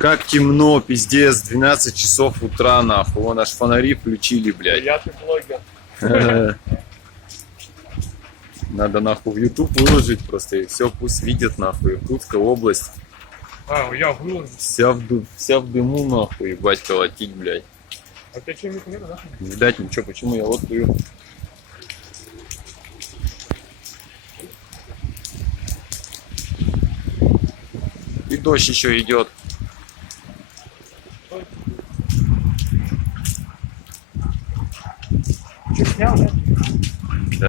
Как темно, пиздец, 12 часов утра, нахуй. Вон аж фонари включили, блядь. Я ты блогер. Надо нахуй в YouTube выложить просто, и все пусть видят, нахуй. Иркутская область. А, я выложу. Вся в дыму, нахуй, ебать, колотить, блядь. А ты чем не да? Видать ничего, почему я вот даю. И дождь еще идет. Что, снял, да?